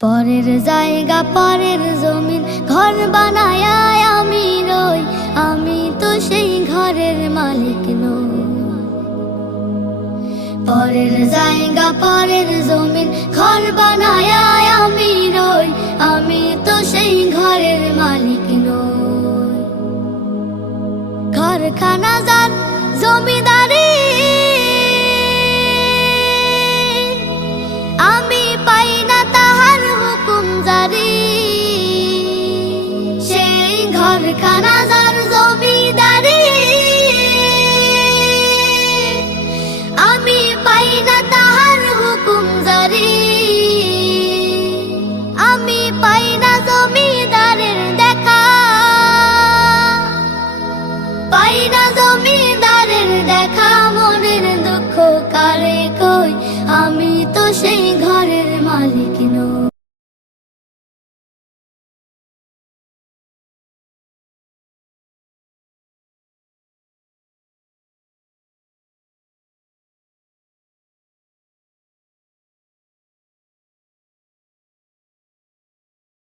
পরের জায়গা পরের জমিন ঘর বানায় আমি রই, আমি তো সেই ঘরের মালিক নই। পরের জায়গা পরের জমিন ঘর বানায়